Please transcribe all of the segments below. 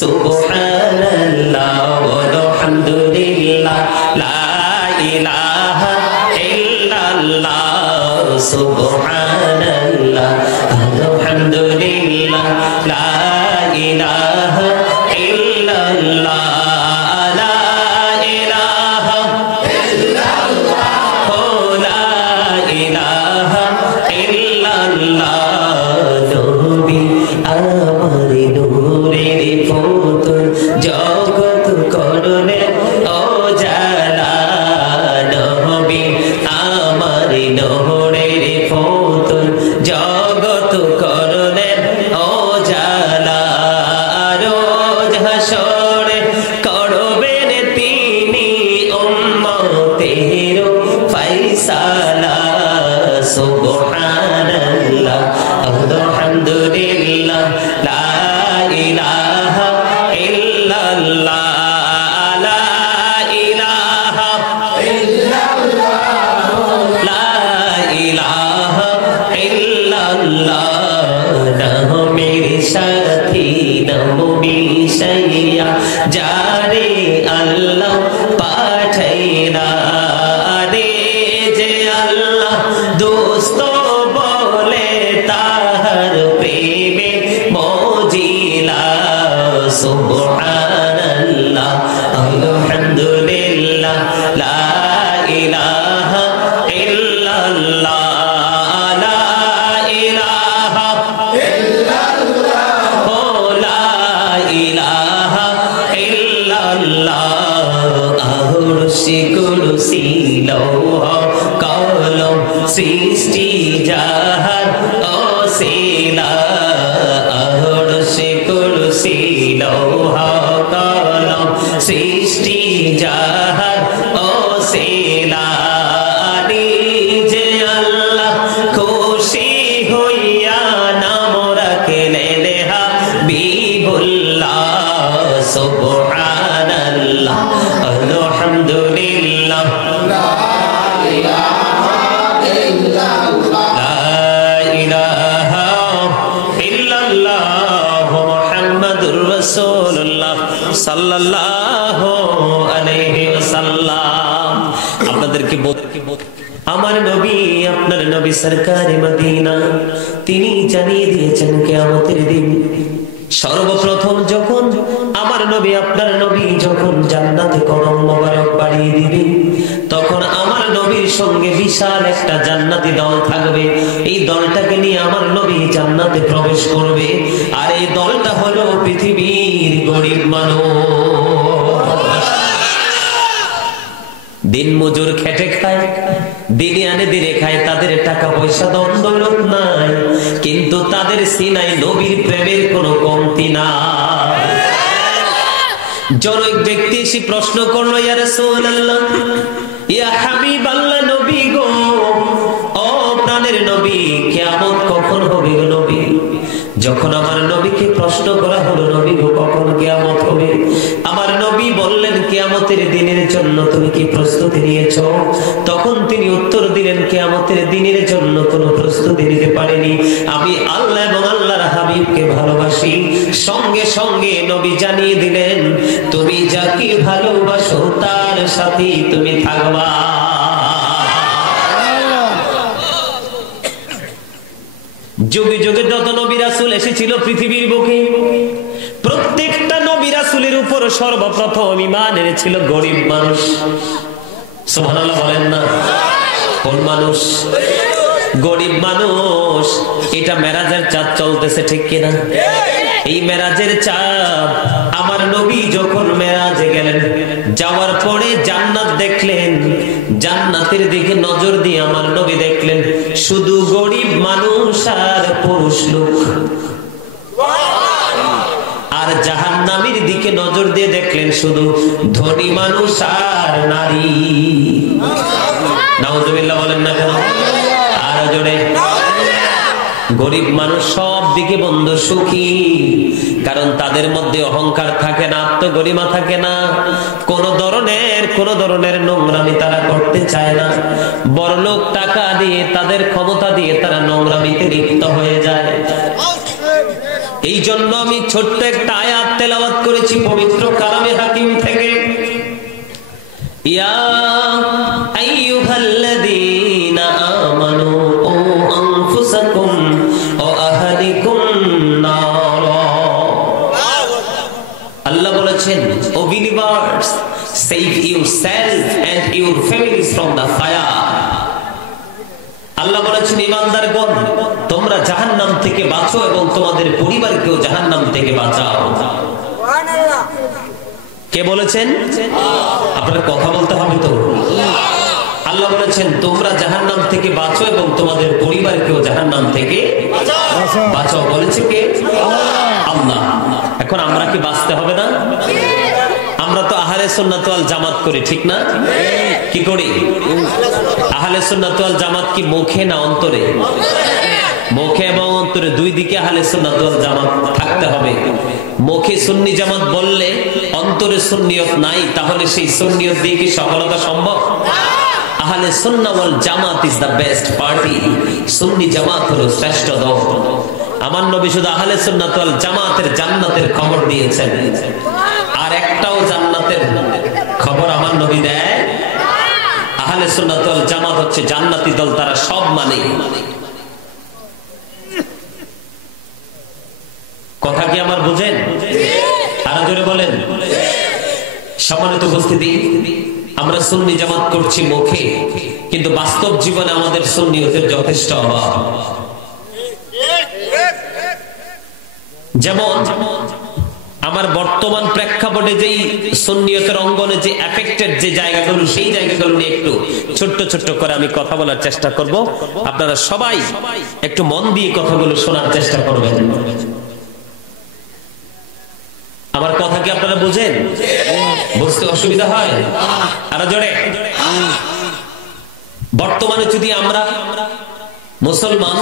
সুবহানাল্লাহ আলহামদুলিল্লাহ লা ইলাহা ইল্লাল্লাহ সুবহানাল্লাহ আলহামদুলিল্লাহ লা ইলাহা ইল্লাল্লাহ লা ইলাহা ইল্লাল্লাহ লা ইলাহা ইল্লাল্লাহ নবী আমার নূরের পুতুল জগৎ করুণে ও জালা নবী আমার নূরের পুতুল জগৎ করুণে ও জালা রোজ হাসরে করবেন তিনি উম্মতের ফয়সালা সুবহানাল্লাহ আলহামদুলিল্লাহ লা ইলাহা ইল্লাল্লাহ লা ইলাহা ইল্লাল্লাহ লা ইলাহা ইল্লাল্লাহ নামের সাথী নবী সাইয়া যারে আল্লাহ পাঠাইলা রে যে আল্লাহ দোস্ত বলে তাহার প্রেমে মজিলা সুবহানাল্লাহ আলহামদুলিল্লাহ লা ইলাহা ইল্লাল্লাহ লা ইলাহা ইল্লাল্লাহ লা ইলাহা ইল্লাল্লাহ আরশে কুরসি লৌহ কলম সৃষ্টি জাহান অসিলা আরশে কুরসি লৌহ কলম সৃষ্টি জাহান অসিলা নিজে আল্লাহ খুশি হইয়া নাম রাখলেন হাবিবুল্লাহ সুবহানাল্লাহ আলহামদুলিল্লাহ লা ইলাহা ইল্লাল্লাহ মুহাম্মাদুর রাসূলুল্লাহ সাল্লাল্লাহু আলাইহি ওয়াসাল্লাম। আপনাদেরকে আমার নবী আপনার নবী সরকারে মদিনা তিনি জানিয়ে দিয়েছেন কিয়ামতের দিন সর্বপ্রথম যখন আমার নবী আপনার নবী যখন জান্নাতে কদম মোবারক বাড়িয়ে দিবে তখন আমার নবীর সঙ্গে বিশাল একটা জান্নাতি দল থাকবে। এই দলটাকে নিয়ে আমার নবী জান্নাতে প্রবেশ করবে। আর এই দলটা হলো পৃথিবীর গরিব মানুষ, দিন মজুর খেটে খায়, দিনে আনে দিনে খায়, তাদের টাকা পয়সা ধন দৌলত নাই, কিন্তু তাদের সিনায় নবীর প্রেমের কোনো কমতি নাই। জনৈক ব্যক্তি এসে প্রশ্ন করলো, ইয়া রাসূলুল্লাহ, ইয়া হাবিবাল্লাহ, নবী গো, ও প্রাণের নবী, কিয়ামত কখন হবে গো নবী? যখন আমার নবীকে প্রশ্ন করা হলো, নবী গো কখন কিয়ামত হবে? আমার নবী বললেন, কিয়ামতের দিনের জন্য তুমি কি প্রস্তুতি নিয়েছো? তখন তিনি উত্তর দিলেন, কিয়ামতের দিনের জন্য কোনো প্রস্তুতি নিতে পারিনি, আমি আল্লাহ এবং আল্লাহর হাবিবকে ভালোবাসি। সঙ্গে সঙ্গে নবী জানিয়ে দিলেন, তুমি যাকে ভালোবাসো তার সাথে তুমি থাকবা। যুগে যুগে যত নবী রাসূল এসেছিল পৃথিবীর বুকে, প্রত্যেকটা নবী রাসূলের উপর সর্বপ্রথম ঈমান এনেছিল গরিব মানুষ। সুবহানাল্লাহ বলেন না? কোন মানুষ? গরিব মানুষ। এটা মেরাজের চাঁদ চলতেছে, ঠিক কিনা? এই মেরাজের চাঁদ, আমার নবী যখন মেরাজে গেলেন, যাওয়ার পরে জান্নাত দেখলেন, জান্নাতের দিকে নজর দিয়ে আমার নবী দেখলেন শুধু গরিব মানুষ আর পুরুষ লোক, আর জাহান্নামের দিকে নজর দিয়ে দেখলেন শুধু ধনী মানুষ আর নারী। নাউযুবিল্লাহ বলেন না কেন? আর জোরে। গরিব মানুষ সব দিকে বন্ধ সুখী, কারণ তাদের মধ্যে অহংকার থাকে না, আত্মগরিমা থাকে না, কোন ধরনের নোংরামি তারা করতে চায় না। বড়লোক টাকা দিয়ে, তাদের ক্ষমতা দিয়ে তারা নোংরামিতে লিপ্ত হয়ে যায়। এই জন্য আমি ছোট্ট একটা আয়াত তেলাওয়াত করেছি পবিত্র কালামে হাকিম থেকে, ইয়া আইয়ুহাল্লাযীনা আমানু ও আনফুসাকুম ওয়া আহলিকুম নার। আল্লাহ বলেছেন, O believers, save yourself and your families from the fire। আল্লাহ বলেছেন, ঈমানদারগণ, তোমরা জাহান্নাম থেকে বাঁচো এবং তোমাদের পরিবারকেও জাহান্নাম থেকে বাঁচাও। সুবহানাল্লাহ। কে বলেছেন? আপনারা কথা বলতে হবে তো। আল্লাহ বলেছেন, তোমরা জাহান্নাম থেকে বাঁচো এবং তোমাদের পরিবারকেও জাহান্নাম থেকে বাঁচাও। বলেছে কে? আল্লাহ। এখন আমরা কি বাঁচতে হবে না? আমরা তো আহলে সুন্নাত ওয়াল জামাত করি, ঠিক না? কি করি? আহলে সুন্নাত ওয়াল জামাত কি মুখে না অন্তরে? মুখে এবং অন্তরে দুই দিকে আহলে সুন্নাত ওয়াল জামাত থাকতে হবে। মুখে সুন্নি জামাত বললে অন্তরে সুন্নিয়ত নাই, তাহলে সেই সুন্নিয়ত দিয়ে কি সফলতা সম্ভব? আহলে সুন্নাহ ওয়াল জামাত ইজ দ্য বেস্ট পার্টি। সুন্নি জামাত হলো শ্রেষ্ঠ দল। আমার নবী শুধু আহলে সুন্নাত ওয়াল জামাতের জান্নাতের খবর দিয়েছেন, আর একটাও জান্নাতের খবর আমার নবী দেয়। আহলে সুন্নাত ওয়াল জামাত হচ্ছে জান্নাতি দল, তারা সব মানে। কথা কি আমার বুঝেন? আরো জোরে বলেন। সম্মানিত উপস্থিতি, আমরা সুন্নি জামাত করছি মুখে, কিন্তু বাস্তব জীবনে আমাদের সুন্নিয়তের যথেষ্ট অভাব। যেমন আমার বর্তমান প্রেক্ষাপটে যেই সুন্নিয়তের অঙ্গনে যে এফেক্টেড যে জায়গাগুলো, সেই জায়গাগুলো নিয়ে একটু ছোট্ট ছোট্ট করে আমি কথা বলার চেষ্টা করব। আপনারা সবাই একটু মন দিয়ে কথাগুলো শোনার চেষ্টা করবেন। আমার কথা কি আপনারা বুঝেন? বুঝতে অসুবিধা হয়? আরো জোরে। বর্তমানে যদি আমরা মুসলমান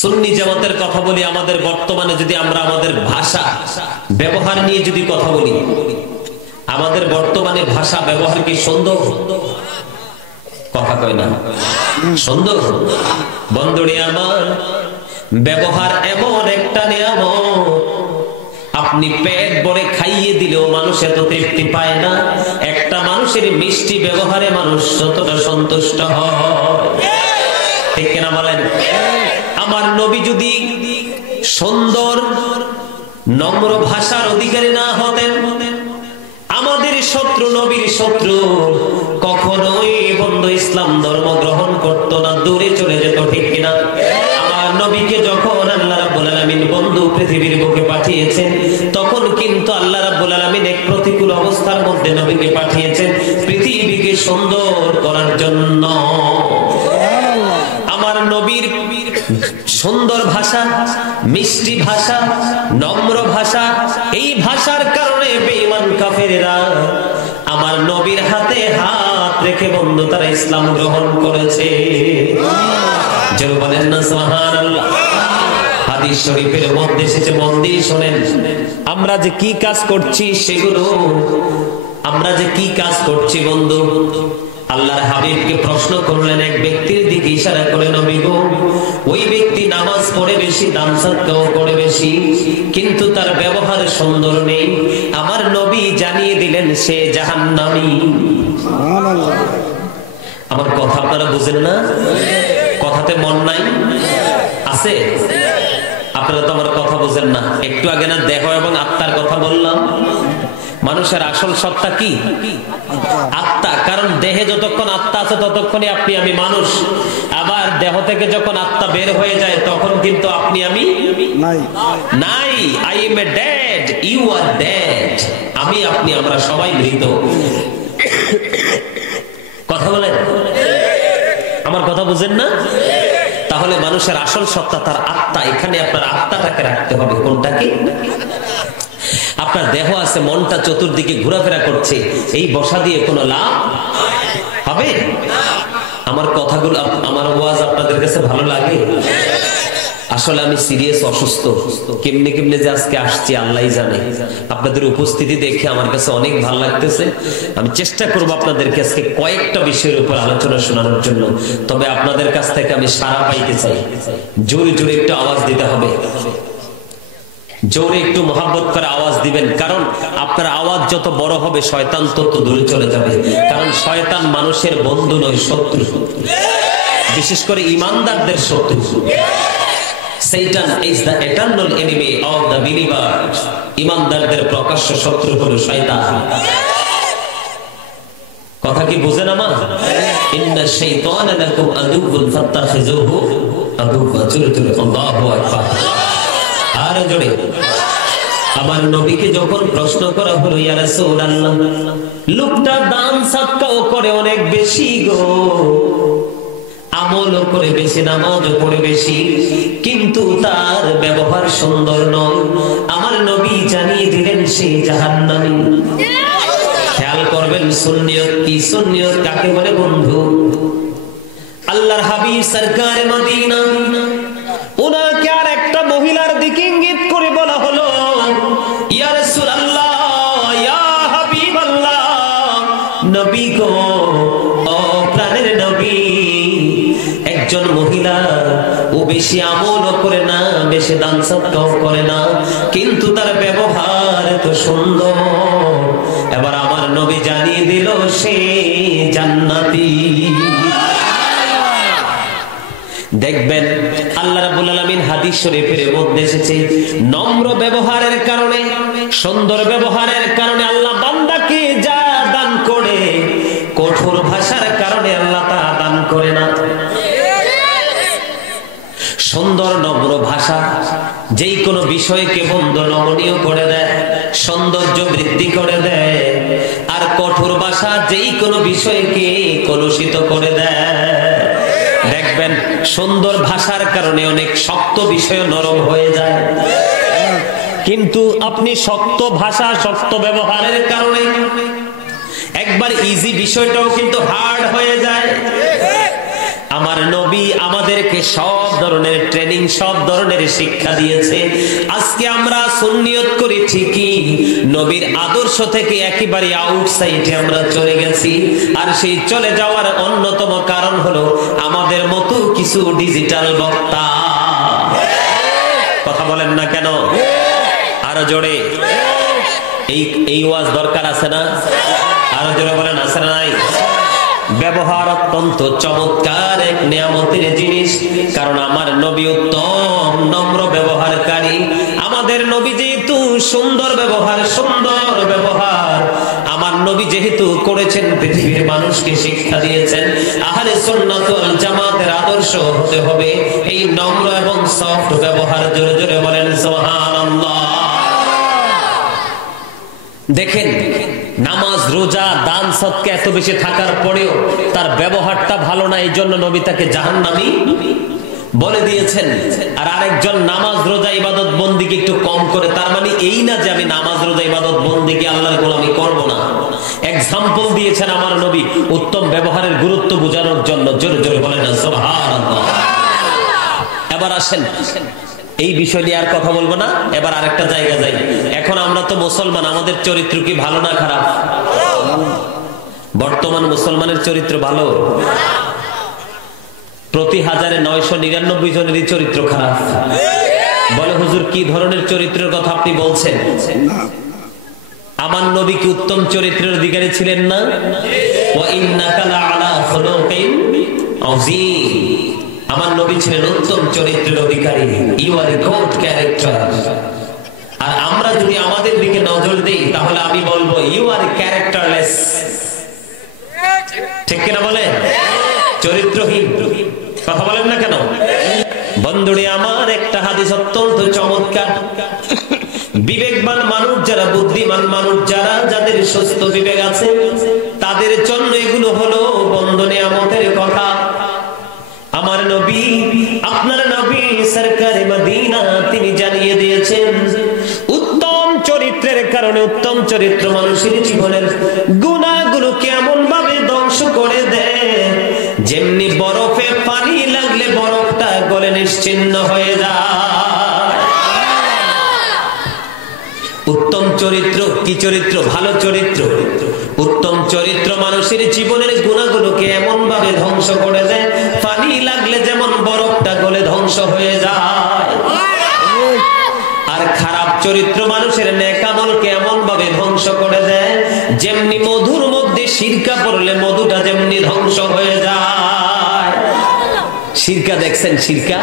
সুন্নি জামাতের কথা বলি, আমাদের বর্তমানে যদি আমরা আমাদের ভাষা ব্যবহার নিয়ে যদি কথা বলি, আমাদের বর্তমানে ভাষা ব্যবহার কি সুন্দর? কথা কয় না? সুন্দর। বন্ধুরে আমার, ব্যবহার এমন একটা নিয়ামত, আপনি পেট ভরে খাইয়ে দিলেও মানুষ এত তৃপ্তি পায় না। একটা মানুষের মিষ্টি ব্যবহারে মানুষ যতটা সন্তুষ্ট হয়, ঠিক কিনা বলেন? আমার নবী যদি সুন্দর নম্র ভাষার অধিকারী না হতেন, আমাদের শত্রু নবীর শত্রু কখনোই বন্ধু ইসলাম ধর্ম গ্রহণ করত না, দূরে চলে যেত, ঠিক কিনা? আমার নবীকে যখন আল্লাহ রাব্বুল আলামিন বন্ধু পৃথিবীর বুকে পাঠিয়েছেন, তখন কিন্তু আল্লাহ রাব্বুল আলামিন এক প্রতিকূল অবস্থার মধ্যে নবীকে পাঠিয়েছেন পৃথিবীকে সুন্দর করার জন্য। আমার নবীর সুন্দর ভাষা, মিষ্টি ভাষা, নম্র ভাষা, এই ভাষার কারণে বেঈমান কাফেররা আমার নবীর হাতে হাত রেখে বন্ধু তারা ইসলাম গ্রহণ করেছে। জোরে বলেন না সুবহানাল্লাহ। হাদিস শরীফের মধ্যে এসেছে, মন দিয়ে শোনেন। আমরা যে কি কাজ করছি সেগুলো, আমরা যে কি কাজ করছি বন্ধু, আল্লাহর হাবিবকে প্রশ্ন করলেন এক ব্যক্তির দিকে ইশারা করে, নবী গো, ওই ব্যক্তি নামাজ পড়ে বেশি, দান সাদকাও করে বেশি, কিন্তু তার ব্যবহার সুন্দর নেই। আমার নবী জানিয়ে দিলেন সে জাহান্নামী। সুবহানাল্লাহ। আমার কথা আপনারা বুঝেন না? কথাতে মন নাই? আছে? আপনারা তো আমার কথা বুঝেন না। একটু আগে না দেহ এবং আত্মার কথা বললাম। মানুষের আসল সত্তা কি? আত্মা। কারণ দেহে যতক্ষণ আত্মা আছে ততক্ষণই আপনি আমি মানুষ। আবার দেহ থেকে যখন আত্মা বের হয়ে যায় তখন কিন্তু আপনি আমি নাই। I am a dead, you are dead. আমি আপনি আমরা সবাই মৃত। কথা বলেন? আমার কথা বুঝেন না? তাহলে মানুষের আসল সত্তা তার আত্মা। এখানে আপনার আত্মাটাকে রাখতে হবে। কোনটাকে? আপনার দেহ আছে, মনটা চতুর্দিকে ঘোরাফেরা করছে, এই বসা দিয়ে কোনো লাভ হবে? আমার কথাগুলো, আমার ওয়াজ আপনাদের কাছে ভালো লাগে? আসলে আমি সিরিয়াস অসুস্থ। কেমনে কেমনে যে আজকে আসছি আল্লাহই জানে। আপনাদের উপস্থিতি দেখে আমার কাছে অনেক ভালো লাগতেছে। আমি চেষ্টা করব আপনাদেরকে আজকে কয়েকটা বিষয়ের উপর আলোচনা শোনানোর জন্য। তবে আপনাদের কাছ থেকে আমি সাড়া পাইতে চাই। জোরে জোরে একটু আওয়াজ দিতে হবে। জোরে একটু মহব্বত করে আওয়াজ দিবেন, কারণ আপনার আওয়াজ যত বড় হবে শয়তান তত দূরে চলে যাবে। কারণ শয়তান মানুষের বন্ধু নয়, শত্রু, বিশেষ করে ঈমানদারদের শত্রু। Satan is the eternal enemy of the believers. ঈমানদারদের প্রকাশ্য শত্রু হলো শয়তান। কথা কি বুঝেন আমার? ইন্না শাইতানা লাকুম আদুউন ফাত্তাখিযুহু আদুওয়া। আল্লাহু আকবার। আর জোরে। আমার নবীকে যখন প্রশ্ন করা হলো, ইয়া রাসূলুল্লাহ, লোকটা দান সাদকাও করে অনেক বেশি গো, আমলও করে বেশি, নামাজও পড়ে বেশি, কিন্তু তার ব্যবহার সুন্দর নয়। আমার নবী জানিয়ে দিলেন সে জাহান্নামী। খেয়াল করবেন সুন্নিয়ত কি, সুন্নিয়ত কাকে বলে বন্ধু? আল্লাহর হাবিব সরকারে মদিনা, ওনাকে আর একটা মহিলার দিকে ইঙ্গিত করে বলা হলো, ইয়া রাসূলুল্লাহ, ইয়া হাবিবাল্লাহ, নবী গো, ও প্রাণের নবী, একজন মহিলা, ও বেশি আমলও করে না, বেশি দান সদকাও করে না, কিন্তু তার ব্যবহার তো সুন্দর। এবার আমার নবী জানিয়ে দিল সে জান্নাতি। দেখবেন আল্লাহ রাব্বুল আলামিন হাদিস শরীফের মধ্যে এসেছে, নম্র ব্যবহারের কারণে, সুন্দর ব্যবহারের কারণে আল্লাহ বান্দাকে যা দান করে, কঠোর ভাষার কারণে আল্লাহ তা দান করে না। সুন্দর নম্র ভাষা যেই কোনো বিষয়কে বন্ধ নমনীয় করে দেয়, সৌন্দর্য বৃদ্ধি করে দেয়। আর কঠোর ভাষা যেই কোনো বিষয়কে কলুষিত করে দেয়। দেখবেন সুন্দর ভাষার কারণে অনেক শক্ত বিষয় নরম হয়ে যায়, কিন্তু আপনি শক্ত ভাষা, শক্ত ব্যবহারের কারণে একবার ইজি বিষয়টাও কিন্তু হার্ড হয়ে যায়। আমার নবী আমাদেরকে সব ধরনের ট্রেনিং, সব ধরনের শিক্ষা দিয়েছে। আজকে আমরা সুন্নিয়ত করি ঠিকই, নবীর আদর্শ থেকে একেবারে আউটসাইডে আমরা চলে গেছি। আর সেই চলে যাওয়ার অন্যতম কারণ হলো আমাদের মতো কিছু ডিজিটাল বক্তা। কথা বলেন না কেন? আরো জোরে। এই ওয়াজ দরকার আছে না? আরো জোরে বলেন, আছে না নাই? ব্যবহার অত্যন্ত চমৎকার এক নিয়ামতের জিনিস, কারণ আমার নবী উত্তম নম্র ব্যবহারকারী। আমাদের নবী যেহেতু সুন্দর ব্যবহার, সুন্দর ব্যবহার আমার নবী যেহেতু করেছেন, পৃথিবীর মানুষকে শিক্ষা দিয়েছেন, আহলে সুন্নাত ওয়াল জামাতের আদর্শ হতে হবে এই নম্র এবং সফট ব্যবহার। জোরে জোরে বলেন সুবহানাল্লাহ। দেখেন, নামাজ, রোজা, দান সদকা এত বেশি থাকার পরেও তার ব্যবহারটা ভালো না, এই জন্য নবী তাকে জাহান্নামী বলে দিয়েছেন। আর আরেকজন নামাজ, রোজা, ইবাদত বন্দিকে একটু কম করে, তার মানে এই না যে আমি নামাজ, রোজা, ইবাদত বন্দিকে আল্লাহর গোলামি করব না। এক্সাম্পল দিয়েছেন আমার নবী উত্তম ব্যবহারের গুরুত্ব বোঝানোর জন্য। জোরে জোরে বলেন সুবহানাল্লাহ। এবার আসেন, এই বিষয় নিয়ে আর কথা বলবো না, এবার আরেকটা জায়গা যাই। এখন আমরা তো মুসলমান, আমাদের চরিত্র কি ভালো না খারাপ? বর্তমান মুসলমানের চরিত্র ভালো? প্রতি 1999 জনেরই চরিত্র খারাপ। বলে হুজুর, কি ধরনের চরিত্রের কথা আপনি বলছেন? আমার নবী কি উত্তম চরিত্রের অধিকারী ছিলেন না? ওয়া ইন্নাকা লাআলা খুলুকিন আযীম। আমার নবী ছিলেন উত্তম চরিত্রের অধিকারী। You are a good character. আর আমরা যদি আমাদের দিকে নজর দেই, তাহলে আমি বলবো ইউ আর ক্যারেক্টারলেস। ঠিক কিনা বলে? চরিত্রহীন। কথা বলেন না কেন? বন্ধুরে আমার, একটা হাদিস অত্যন্ত চমৎকার। বিবেকবান মানুষ যারা, বুদ্ধিমান মানুষ যারা, যাদের সুস্থ বিবেক আছে, তাদের জন্য এগুলো হলো বন্ধ নিয়ামতের কথা। আমার নবী, আপনার নবী সরকারে মদিনা, তিনি জানিয়ে দিয়েছেন উত্তম চরিত্রের কারণে, উত্তম চরিত্র মানুষের জীবনের গুনাহগুলোকে এমন ভাবে ধ্বংস করে দেয়, যেমনি বরফে পানি লাগলে বরফটা গলে নিশ্চিহ্ন হয়ে যায়। উত্তম চরিত্র কি চরিত্র? ভালো চরিত্র। উত্তম চরিত্র মানুষের জীবনের গুনাহগুলোকে এমন ভাবে ধ্বংস করে দেয়, পানি লাগলে যেমন বরফটা গলে ধ্বংস হয়ে যায়। আর আর খারাপ চরিত্র মানুষের নেক আমলকে এমন ভাবে ধ্বংস করে দেয়, যেমনি মধুর মধ্যে সিরকা পড়লে মধুটা যেমনি ধ্বংস হয়ে যায়। সিরকা দেখছেন? সিরকা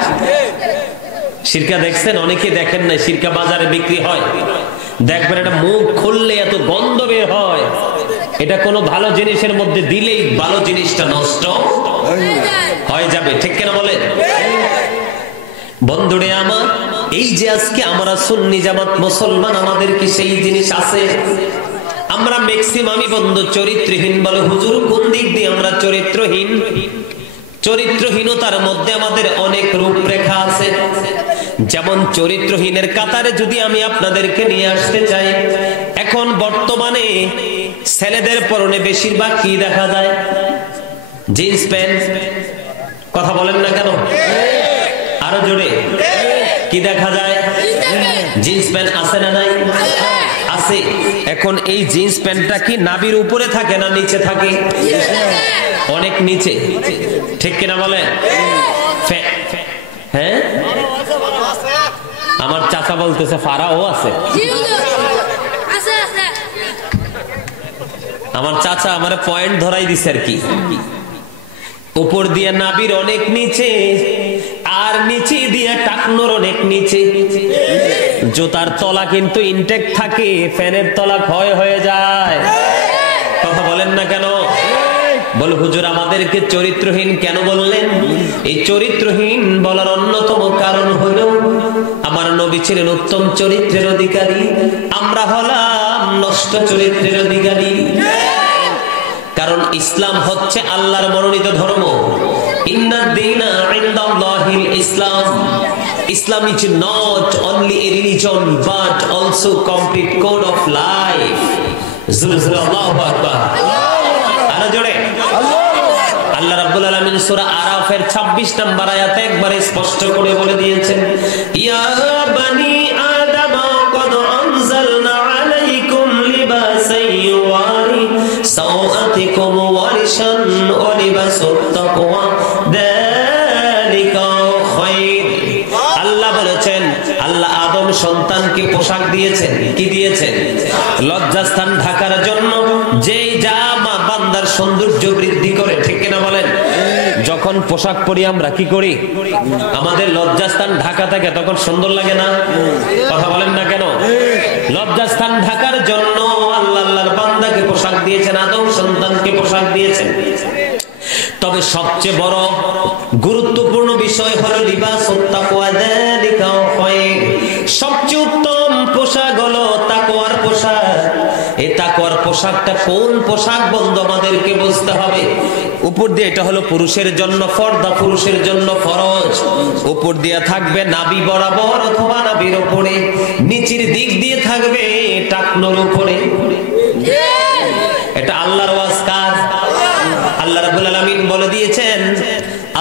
সিরকা দেখছেন? অনেকে দেখেন না। সিরকা বাজারে বিক্রি হয়, দেখবেন এটা মুখ খুললে এত গন্ধ বের হয়। এটা কোনো ভালো জিনিসের মধ্যে দিলেই ভালো জিনিসটা নষ্ট হয়ে যাবে, ঠিক কিনা বলেন? বন্ধুরে আমার, এই যে আজকে আমরা সুন্নি জামাত মুসলমান, আমাদের কি সেই জিনিস আছে? আমরা ম্যাক্সিমামই বন্ধু চরিত্রহীন। বলে হুজুর কোন দিক দিয়ে আমরা চরিত্রহীন? চরিত্রহীনতার মধ্যে আমাদের অনেক রূপরেখা আছে। যেমন চরিত্রহীনের কাতারে যদি আমি আপনাদেরকে নিয়ে আসতে চাই, এখন বর্তমানে ছেলেদের পরনে বেশিরভাগ কি দেখা যায়? Jeans pant. কথা বলেন না কেন? আরো জোরে কি দেখা যায়? জিন্স প্যান্ট আছে না নাই? আছে। এখন এই জিন্স প্যান্টটা কি নাভির উপরে থাকে না নিচে থাকে? অনেক নিচে, ঠিক কিনা বলেন? হ্যাঁ, আমার চাচা বলতেছে ফারাও আছে। আমার চাচা আমার পয়েন্ট ধরাই দিছে আর কি। উপর দিয়ে নাভির অনেক নিচে, আর নিচে দিয়ে টাকনোর অনেক নিচে। জুতার তলা কিন্তু ইনটেক থাকে, ফ্যানের তলা ক্ষয় হয়ে যায়। কথা বলেন না কেন? বল হুজুর আমাদেরকে চরিত্রহীন কেন বললেন? এই চরিত্রহীন বলার অন্যতম কারণ হলো আমার নবী ছিলেন উত্তম চরিত্রের অধিকারী, আমরা হলাম নষ্ট চরিত্রের অধিকারী। কারণ ইসলাম হচ্ছে আল্লাহর মনোনীত ধর্ম। ইসলাম, Islam is not only a religion but also complete code of life. Allahu Akbar. আরো জোরে আল্লাহ রাব্বুল আলামিন সূরা আরাফের 26 নম্বর আয়াতে একবারে স্পষ্ট করে বলে দিয়েছেন, ইয়া বানি আদম ক্বাদ আনজালনা আলাইকুম লিবাসান ইউয়ারি সাওআতিকুম ওয়া রিশান ওয়া লিবাসুত তাকওয়া যালিকা খায়র। আল্লাহ বলেছেন, আল্লাহ আদম সন্তানকে পোশাক দিয়েছেন। কি দিয়েছেন? লজ্জাস্থান ঢাকার জন্য যেই জামা বান্দার সৌন্দর্য বৃদ্ধি করে, ঠিক কিনা বলেন? যখন পোশাক পরি আমরা কি করি? আমাদের লজ্জাস্থান ঢাকা থাকে, তখন সুন্দর লাগে না? কথা বলেন না কেন? লজ্জাস্থান ঢাকার জন্য আল্লাহ আল্লাহর বান্দাকে পোশাক দিয়েছেন, আদম সন্তানকে পোশাক দিয়েছেন। তবে সবচেয়ে বড় গুরুত্বপূর্ণ বিষয় হলো লিবাসুত তাকওয়া যালিকা খায়র। সবচেয়ে উত্তম পোশাক হলো তাকওয়ার পোশাক। এই তাকওয়ার পোশাকটা কোন পোশাক বন্ধু আমাদেরকে বুঝতে হবে। উপর দিয়ে এটা হলো পুরুষের জন্য ফরদা, পুরুষের জন্য ফরজ। উপর দিয়ে থাকবে নাভি বরাবর অথবা নাভির উপরে, নিচের দিক দিয়ে থাকবে টাকনোর উপরে। এটা আল্লাহর ওয়াজ কাজ। আল্লাহ রাব্বুল আলামিন বলে দিয়েছেন,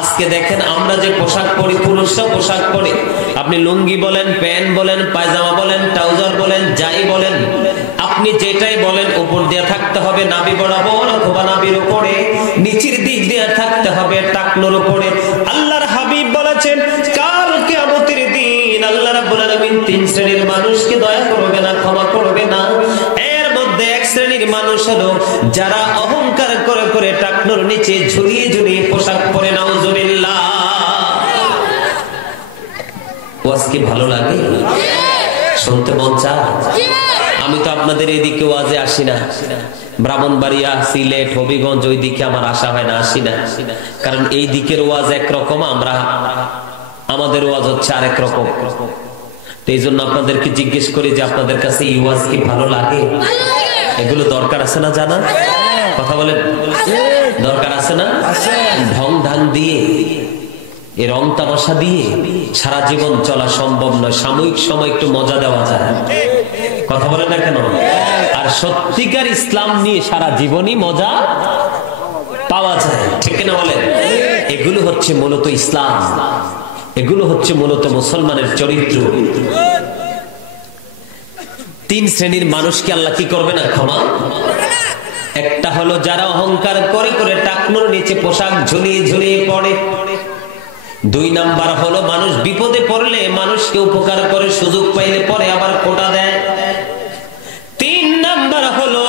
আজকে দেখেন আমরা যে পোশাক পরি, পুরুষরা পোশাক পরে, আপনি লুঙ্গি বলেন, প্যান্ট বলেন, পায়জামা বলেন, ট্রাউজার বলেন, যাই বলেন, আপনি যেটাই বলেন উপর দিয়ে থাকতে হবে নাভি বরাবর অথবা নাভির উপরে, নিচের দিক দিয়ে থাকতে হবে টাকনোর উপরে। আল্লাহর হাবিব বলেছেন, কাল কিয়ামতের দিন আল্লাহ রাব্বুল আলামিন তিন শ্রেণীর মানুষকে দয়া করবে না, ক্ষমা করবে না। এর মধ্যে এক শ্রেণীর মানুষ হলো যারা অহংকার করে করে টাকনোর নিচে ঝুলিয়ে ঝুলিয়ে পোশাক পরে। নাউজুবিল্লাহ। ওয়াজ কি ভালো লাগে? শুনতে মন চায়? আমি তো আপনাদের এদিকে ওয়াজে আসি না, ব্রাহ্মণবাড়িয়া, সিলেট, হবিগঞ্জ ওই দিকে আমার আসা হয় না, আসি না। কারণ এই দিকের ওয়াজ একরকম, আমাদের ওয়াজ হচ্ছে আরেক রকম। তো এই জন্য আপনাদেরকে জিজ্ঞেস করি যে আপনাদের কাছে এই ওয়াজ কি ভালো লাগে? এগুলো দরকার আছে না জানা? কথা বলেন, দরকার আছে না? ঢং ঢাং দিয়ে, এই রং তামাশা দিয়ে সারা জীবন চলা সম্ভব নয়। সাময়িক সময় একটু মজা দেওয়া যায়। কথা বলেন না কেন? আর সত্যিকার ইসলাম নিয়ে সারা জীবনই মজা পাওয়া যায়, ঠিক না বলেন? এগুলো হচ্ছে মূলত ইসলাম, এগুলো হচ্ছে মূলত মুসলমানের চরিত্র। তিন শ্রেণীর মানুষকে আল্লাহ কি করবে না? ক্ষমা। একটা হলো যারা অহংকার করে করে টাকনোর নিচে পোশাক ঝুলিয়ে ঝুলিয়ে পড়ে, দুই নাম্বার হলো মানুষ বিপদে পড়লে মানুষকে উপকার করে, সুযোগ পাইলে পরে আবার খোটা দেয়। তিন নাম্বার হলো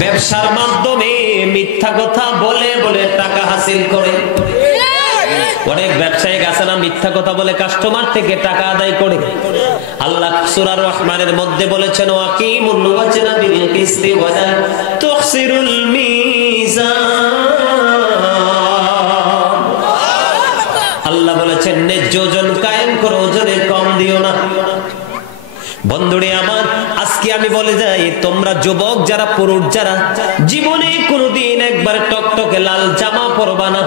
ব্যবসার মাধ্যমে মিথ্যা কথা বলে বলে টাকা হাসিল করে। অনেক ব্যবসায়িক আছে না, মিথ্যা কথা বলে কাস্টমার থেকে টাকা আদায় করে। আল্লাহ সূরা রহমানের মধ্যে বলেছেন, ওয়াকিমুল ওয়াজনা বিল কিসতি ওয়া লা তুখসিরুল মিজান। আল্লাহ বলেছেন ন্যায্য ওজন কায়েম করো, ওজনে কম দিও না। বন্ধুরে আমার, আজকে আমি বলে যাই, তোমরা যুবক যারা, পুরুষ যারা, জীবনে কোনোদিন একবার টকটকে লাল জামা পরবা না।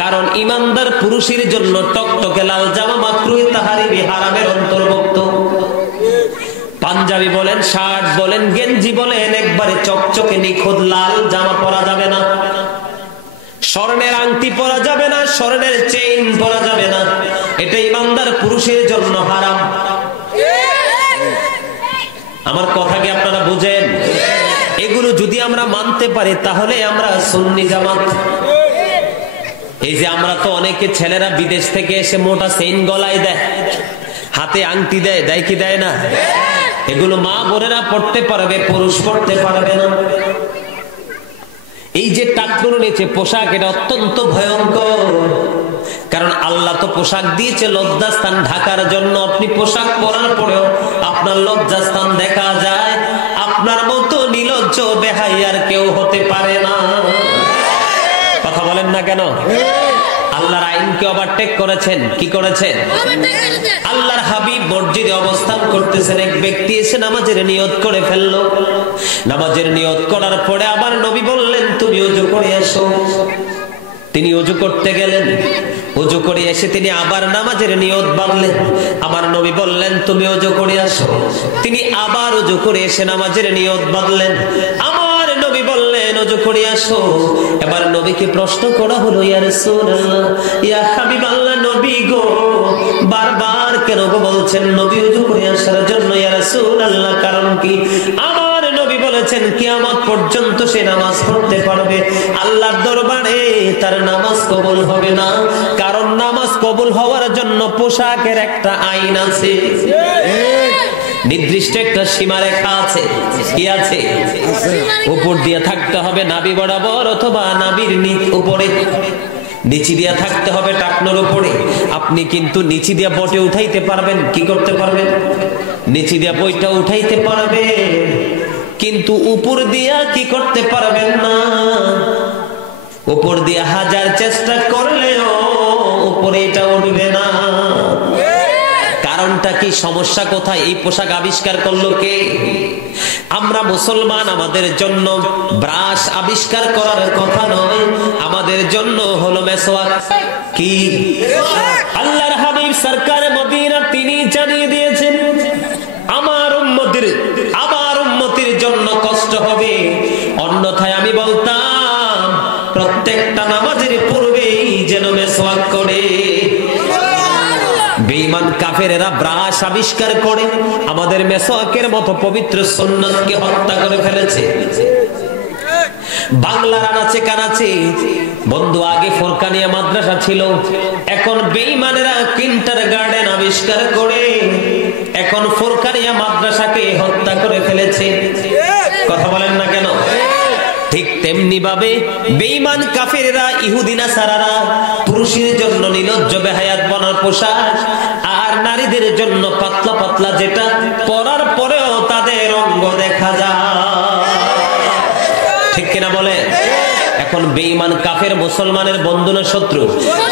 কারণ ইমানদার পুরুষের জন্য টকটকে লাল জামা মাকরুহ তাহরিমি হারামের অন্তর্ভুক্ত। পাঞ্জাবি বলেন, শার্ট বলেন, গেঞ্জি বলেন, একবারে চকচকে নিখুঁত লাল জামা পরা যাবে না। স্বর্ণের আংটি পরা যাবে না, স্বর্ণের চেইন পরা যাবে না। এটা ইমানদার পুরুষের জন্য হারাম। আমার কথা কি আপনারা বুঝেন? এগুলো যদি আমরা মানতে পারি তাহলে আমরা সুন্নি জামাত। এই যে আমরা তো অনেকে ছেলেরা বিদেশ থেকে এসে মোটা চেইন গলায় দেয়, হাতে আংটি দেয়, দেয় কি দেয় না? এগুলো মা বোনেরা পড়তে পারবে, পুরুষ পড়তে পারবে না। এই যে টাকনুর নিচে পোশাক, এটা অত্যন্ত ভয়ঙ্কর। কারণ আল্লাহ তো পোশাক দিয়েছে লজ্জাস্থান ঢাকার জন্য। আপনি পোশাক পরার পরেও আপনার লজ্জাস্থান দেখা যায়। আপনার মতো নির্লজ্জ বেহাই আর কেউ হতে পারে না। কথা বলেন না কেন? আল্লাহর আইনকে ওভারটেক করেছেন। কি করেছেন? আল্লাহর হাবিব মসজিদে অবস্থান করতেছেন, এক ব্যক্তি এসে নামাজের নিয়ত করে ফেললো। নামাজের নিয়ত করার পরে আবার নবী বললেন, তুমি ওযু করে এসো। তিনি ওযু করতে গেলেন, ওযু করে এসে তিনি আবার নামাজের নিয়ত বাঁধলেন। আমার নবী বললেন, তুমি ওযু করে আসো। তিনি আবার ওযু করে এসে নামাজের নিয়ত বাঁধলেন। আমার নবী বললেন, ওযু করে আসো। এবার নবীকে প্রশ্ন করা হলো, ইয়া রাসূলুল্লাহ, ইয়া হাবিবাল্লাহ, নবী গো, বারবার কেন গো বলছেন নবী ওযু করে আসার জন্য? ইয়া রাসূলুল্লাহ, কারণ কি? আমার নবী বলেছেন, কিয়ামত পর্যন্ত সে নামাজ পড়তে পারবে, আল্লাহর দরবারে তার নামাজ কবুল হবে না। কারণ নামাজ কবুল হওয়ার জন্য পোশাকের একটা আইন আছে, নির্দিষ্ট একটা সীমারেখা আছে। কি আছে? উপর দিয়ে থাকতে হবে নাভি বরাবর, অথবা নাভির উপরে। নিচি দিয়া থাকতে হবে টাকনোর উপরে। আপনি কিন্তু নিচি দিয়া বটে উঠাইতে পারবেন। কি করতে পারবেন? নিচি দিয়া বইটা উঠাইতে পারবেন, কিন্তু উপর দিয়া কি করতে পারবেন না। উপর দিয়ে হাজার চেষ্টা করলেও উপরে এটা উঠবে না। কারণটা কি? সমস্যা কোথায়? এই পোশাক আবিষ্কার করলো কে? আমরা মুসলমান, আমাদের জন্য ব্রাশ আবিষ্কার করার কথা নয়, আমাদের জন্য হলো মেসওয়াক। কি? আল্লাহর হাবিব সরকার মদিনা তিনি জানিয়ে দিয়েছেন, আমার উম্মতের জন্য কষ্ট হবে। অন্যথায় আমি বলতাম প্রত্যেকটা নামাজের পূর্বেই যেন মেসওয়াক করে। বেঈমান কাফেরেরা ব্রাশ আবিষ্কার করে আমাদের মেসওয়াকের মতো পবিত্র সুন্নাতকে হত্যা করে ফেলেছে। বাংলার আনাচে কানাচে বন্ধু, আগে ফোরকানিয়া মাদ্রাসা ছিল, এখন বেঈমানেরা কিন্ডারগার্টেন আবিষ্কার করে এখন ফোরকানিয়া মাদ্রাসাকে হত্যা করে ফেলেছে। কথা বলেন না কেন? ঠিক তেমনি ভাবে বেঈমান কাফেররা, ইহুদি নাসারারা পুরুষের জন্য নির্লজ্জ বেহায়াত বনার পোশাক, আর নারীদের জন্য পাতলা পাতলা যেটা পরার পরেও তাদের অঙ্গ দেখা যায়। ঠিক কিনা বলে? এখন বেঈমান কাফের মুসলমানের বন্ধু না শত্রু?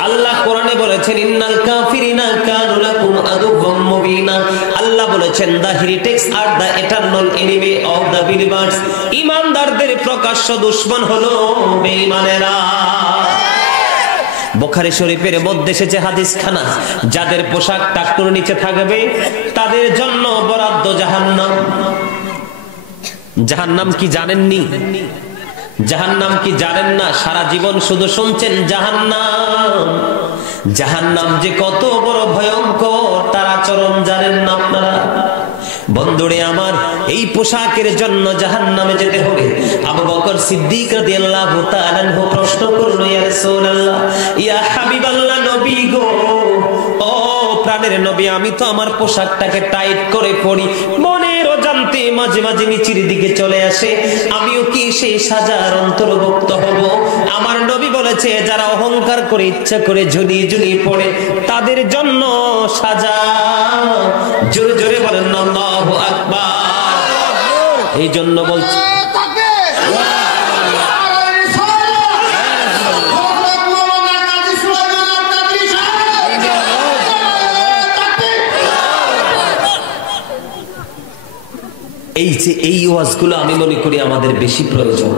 আল্লাহ কোরআনে বলেছেন, ইন্নাল কাফিরিনা কানু লাকুম আদুওয়াম মুবিনা। আল্লাহ বলেছেন, the heretics are the eternal enemy of the believers। ঈমানদারদের প্রকাশ্য দুশমন হলো বেঈমানেরা। বুখারী শরীফের মধ্যে এসেছে হাদিস খানা, যাদের পোশাক টাকনুর নিচে থাকবে তাদের জন্য বরাদ্দ জাহান্নাম। জাহান্নাম কি জানেননি? জাহান্নাম কি জানেন না? সারা জীবন শুধু শুনছেন জাহান্নাম। জাহান্নাম যে কত বড় ভয়ঙ্কর তার আচরণ জানেন না আপনারা। বন্ধুরে আমার, এই পোশাকের জন্য জাহান্নামে যেতে হবে। আবু বকর সিদ্দিক রাদিয়াল্লাহু তাআলা আনহু প্রশ্ন করলো, ইয়া রাসূলুল্লাহ, ইয়া হাবিবাল্লাহ, নবী গো, ও প্রাণের নবী, আমি তো আমার পোশাকটাকে টাইট করে পরি, মনের অজান্তে মাঝে মাঝে নিচের দিকে চলে আসে, আমিও কি সেই সাজার অন্তর্ভুক্ত হব? আমার নবী বলেছে, যারা অহংকার করে ইচ্ছা করে ঝুলিয়ে ঝুলিয়ে পড়ে তাদের জন্য সাজা। জোরে জোরে বলেন আল্লাহু আকবার। এই জন্য বলছি, এই যে এই ওয়াজগুলো আমি মনে করি আমাদের বেশি প্রয়োজন।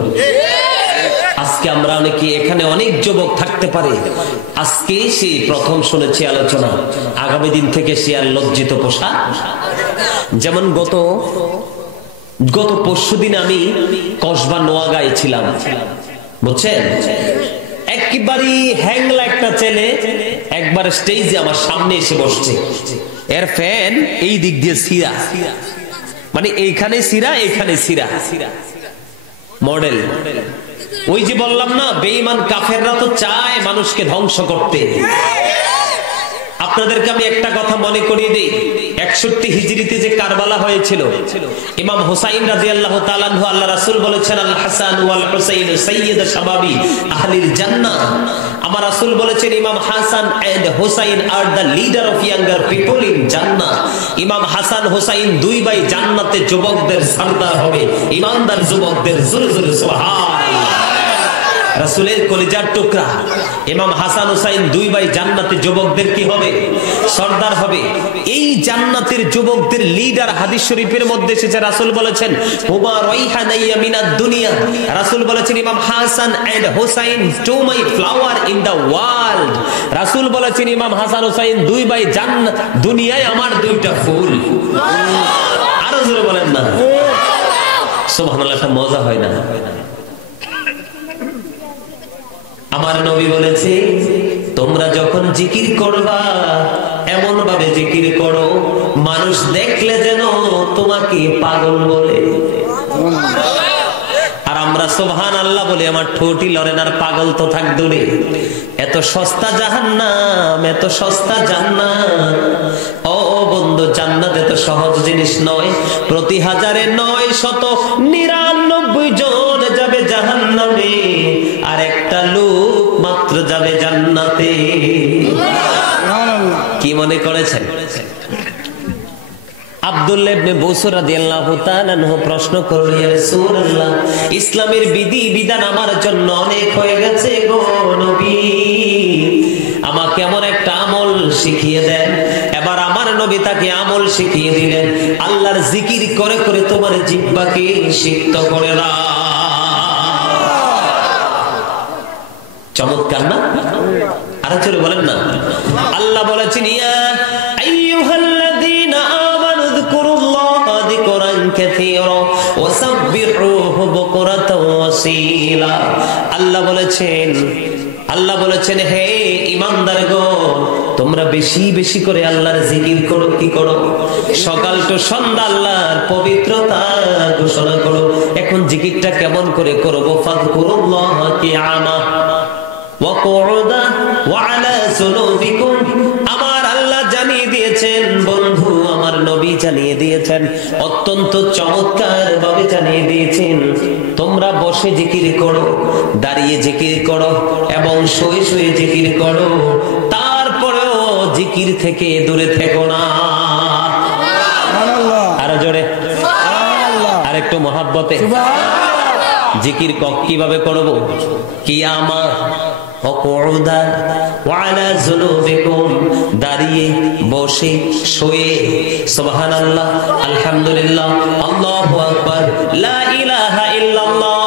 আজকে আমরা অনেকে এখানে অনেক যুবক থাকতে পারে, আজকে সে প্রথম শুনেছে আলোচনা, আগামী দিন থেকে সে আর লজ্জিত পোশাক। যেমন গত পরশুদিন আমি কসবা নোয়াগাঁয়ে ছিলাম, বুঝছেন? একেবারে হ্যাংলা একটা ছেলে একবার স্টেজে আমার সামনে এসে বসছে, এর ফ্যান এই দিক দিয়ে সিরা, মানে এইখানে সিরা এখানে সিরা মডেল। ওই যে বললাম না, বেঈমান কাফেররা তো চায় মানুষকে ধ্বংস করতে। আপনাদেরকে আমি একটা কথা মনে করিয়ে দিই, 61 হিজরিতে যে কারবালা হয়েছিল, ইমাম হুসাইন রাদিয়াল্লাহু তাআলা আনহু, আল্লাহ রাসূল বলেছেন, আল হাসান ওয়াল হুসাইন সাইয়্যিদ শাবাবি আহলিল জান্নাহ। আমার রাসূল বলেছেন, Imam Hasan and Hussain are the leader of younger people in Jannah. Imam Hasan Hussain দুই ভাই জান্নাতে যুবকদের সরদার হবে, ইমানদার যুবকদের। জোরে জোরে সুবহানাল্লাহ। রাসূলের কলিজার টুকরা ইমাম হাসান হুসাইন দুই ভাই জান্নাতে যুবকদের কি হবে? সরদার হবে। এই জান্নাতের যুবকদের লিডার হাদিস শরীফের মধ্যে এসেছে, রাসূল বলেছেন, হুমা রাইহানাইয়া মিনাদ দুনিয়া। রাসূল বলেছেন, Imam Hasan and Hussain to my flower in the world. রাসূল বলেছেন, ইমাম হাসান হুসাইন দুই ভাই জান্নাত, দুনিয়ায় আমার দুইটা ফুল। আরো জোরে বলেন না সুবহানাল্লাহ। একটা মজা হয় না? আমার নবী বলেছে, তোমরা যখন জিকির করবা এমন ভাবে জিকির করো মানুষ দেখলে যেন তোমাকে পাগল বলে। আর আমরা সুবহানাল্লাহ বলে আমার ঠোঁটই লড়ে না, আর পাগল তো থাক দূরে। এত সস্তা জাহান্নাম, এত সস্তা জান্নাত। ও বন্ধু, জান্নাত এত সহজ জিনিস নয়। প্রতি 1999 জন যাবে জাহান্নামে, আর একটা লোক মাত্র যাবে জান্নাতে। কি মনে করেছেন? আব্দুল্লাহ ইবনে বুসর রাদিয়াল্লাহু তাআলা আনহু প্রশ্ন করল, ইয়া রাসূলুল্লাহ, ইসলামের বিধি বিধান আমার জন্য অনেক হয়ে গেছে গো নবী, আমাকে এমন একটা আমল শিখিয়ে দেন। এবার আমার নবী তাকে আমল শিখিয়ে দিলেন, আল্লাহর জিকির করে করে তোমার জিহ্বাকে সিক্ত করে দাও। চমৎকার না? আরে চলে বলেন না। আল্লাহ বলেছেন, ইয়া আইয়ুহাল্লাযীনা আমানু যকুরুল্লাহা যিকরান কাসীরা ওয়া সাব্বিহুহু বুকরাতাও ওয়া আসীলা। আল্লাহ বলেছেন, হে ঈমানদারগণ, তোমরা বেশি বেশি করে আল্লাহর জিকির করো। কি করো? সকাল টু সন্ধ্যা আল্লাহর পবিত্রতা ঘোষণা করো। এখন জিকিরটা কেমন করে করব? ফাযকুরুল্লাহা কিয়ামা ওয়া কুউদা ওয়া আলা সুনুবিকুম। আমার আল্লাহ জানিয়ে দিয়েছেন, বন্ধু আমার নবী জানিয়ে দিয়েছেন, অত্যন্ত চমৎকার ভাবে জানিয়ে দিয়েছেন, তোমরা বসে জিকির করো, দাঁড়িয়ে জিকির করো এবং শুয়ে শুয়ে জিকির করো, তারপরেও জিকির থেকে দূরে থেকো না। আরো জোরে, আরেকটু মহাব্বতে। জিকির কিভাবে করব? কিয়ামা ওয়াকুউদা ওয়া আলা যুনুবিকুম, দাঁড়িয়ে বসে শুয়ে। সুবহানাল্লাহ, আলহামদুলিল্লাহ, আল্লাহু আকবার, লা ইলাহা ইল্লাল্লাহ।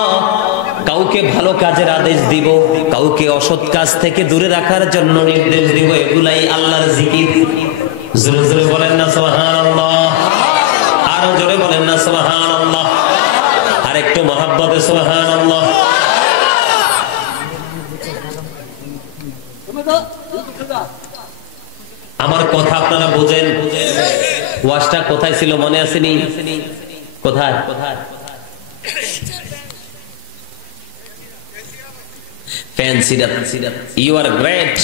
কাউকে ভালো কাজের আদেশ দিব, কাউকে অসৎ কাজ থেকে দূরে রাখার জন্য নির্দেশ দিব, এগুলাই আল্লাহর জিকির। জোরে জোরে বলেন না সুবহানাল্লাহ। আরো জোরে বলেন না সুবহানাল্লাহ। আরেকটু মহাব্বতে সুবহানাল্লাহ। আমার কথা আপনারা বুঝেন? ওয়াজটা কোথায় ছিল মনে আসেনি? কোথায়? Fansirat. You are great,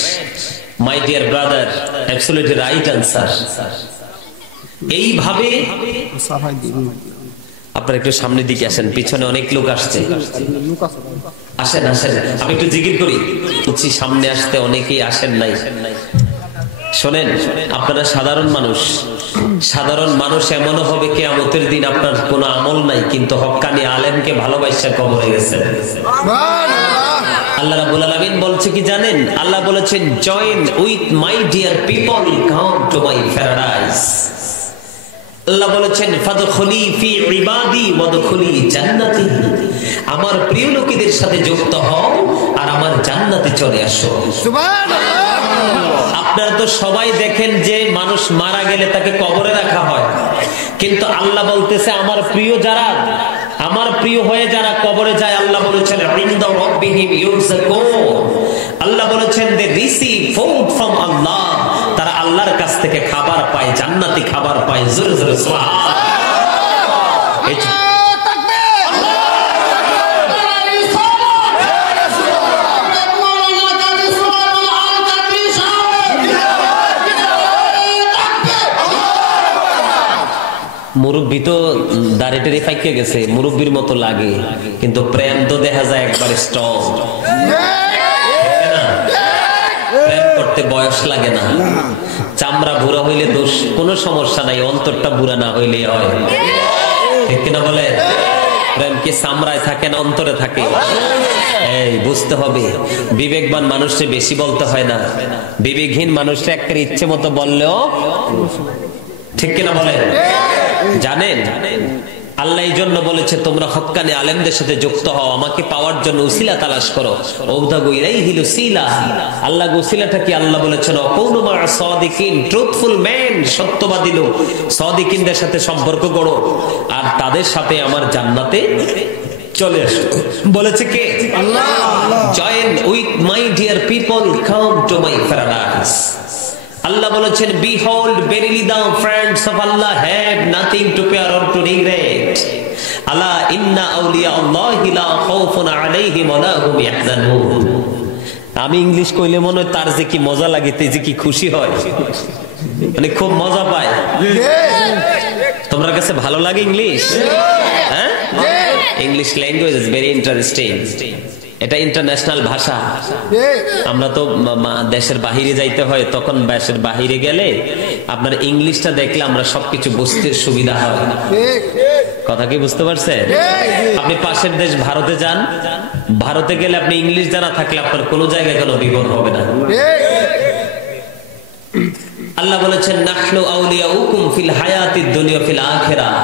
my dear brother. Absolutely right answer. এইভাবে আপনারা একটু সামনের দিকে আসেন, পিছনে অনেক লোক আসছে। আসেন আসেন, আমি একটু জিকির করি। বলছি সামনে আসতে অনেকেই আসেন নাই। শোনেন, আপনারা সাধারণ মানুষ। সাধারণ মানুষ এমনও হবে কিয়ামতের দিন আপনার কোনো আমল নাই, কিন্তু হক্কানি আলেমকে ভালোবাসা কবরে গেছেন। আল্লাহ রাব্বুল আলামিন বলছে কি জানেন? আল্লাহ বলেছেন, join with my dear people, come to my paradise. আল্লাহ বলেছেন, ফাদখুলি ফি ইবাদি ওয়াদখুলি জান্নাতি। আমার প্রিয় লোকেদের সাথে যুক্ত হও আর আমার জান্নাতে চলে আসো। সুবহানাল্লাহ। আপনারা তো সবাই দেখেন যে মানুষ মারা গেলে তাকে কবরে রাখা হয়, কিন্তু আল্লাহ বলতেছে আমার প্রিয় যারা, আমার প্রিয় হয়ে যারা কবরে যায়, আল্লাহ বলেছেন ইনদা রাব্বিহিম ইউরযাকুন। আল্লাহ বলেছেন দে রিসিভ ফুড ফ্রম আল্লাহ, তারা আল্লাহর কাছ থেকে খাবার পায়, জান্নাতি খাবার পায়। জোরে জোরে সুবহানাল্লাহ। মুরব্বী তো দাড়িটারি ফাইকে গেছে, মুরব্বীর মতো লাগে, কিন্তু প্রেম তো দেখা যায় একবারে স্ট্রং। প্রেম করতে বয়স লাগে না। চামড়া বুড়া হইলে দোষ, কোনো সমস্যা নাই, অন্তরটা বুড়া না হইলে হয়। ঠিক কিনা বলে? প্রেম কি চামড়ায় থাকে না অন্তরে থাকে? এই বুঝতে হবে। বিবেকবান মানুষকে বেশি বলতে হয় না, বিবেকহীন মানুষটা একটা ইচ্ছে মতো বললেও, ঠিক কিনা বলে? জানেন আল্লাহ এই জন্য বলেছে তোমরা হক্কানি আলেমদের সাথে যুক্ত হও, আমাকে পাওয়ার জন্য উসিলা তালাশ করো। আল্লাহ উসিলাটা কি? আল্লাহ বলেছেন ট্রুথফুল ম্যান, সত্যবাদী লোক, সাদিকিনদের সাথে সম্পর্ক গড়ো আর তাদের সাথে আমার জান্নাতে চলে আসো। বলেছে কে? আল্লাহ। Join with my dear people, come to my paradise. আল্লাহ বলেছেন behold verily the friends of Allah have nothing to fear or to regret. আলা ইন্না আউলিয়া আল্লাহি লা খাউফুন আলাইহিম ওয়া লা হুম ইয়াহজানুন। আমি ইংলিশ কইলে মনে হয় তার যে কি মজা লাগে, তে যে কি খুশি হয়, মানে খুব মজা পায়। তোমার কাছে ভালো লাগে ইংলিশ? হ্যাঁ, English language is very interesting. এটা ইন্টারন্যাশনাল ভাষা। আমরা তো দেশের বাহিরে যাইতে হয়, তখন দেশের বাহিরে গেলে আপনার ইংলিশটা দেখলে আমরা সবকিছু বুঝতে সুবিধা হয়। কথা কি বুঝতে পারছেন? আপনি পাশের দেশ ভারতে যান, ভারতে গেলে আপনি ইংলিশ জানা থাকলে আপনার কোনো জায়গায় কোনো বিপদ হবে না। আল্লাহ বলেছেন নাহনু আউলিয়াউকুম ফিল হায়াতিদ দুনিয়া ফিল আখিরাহ।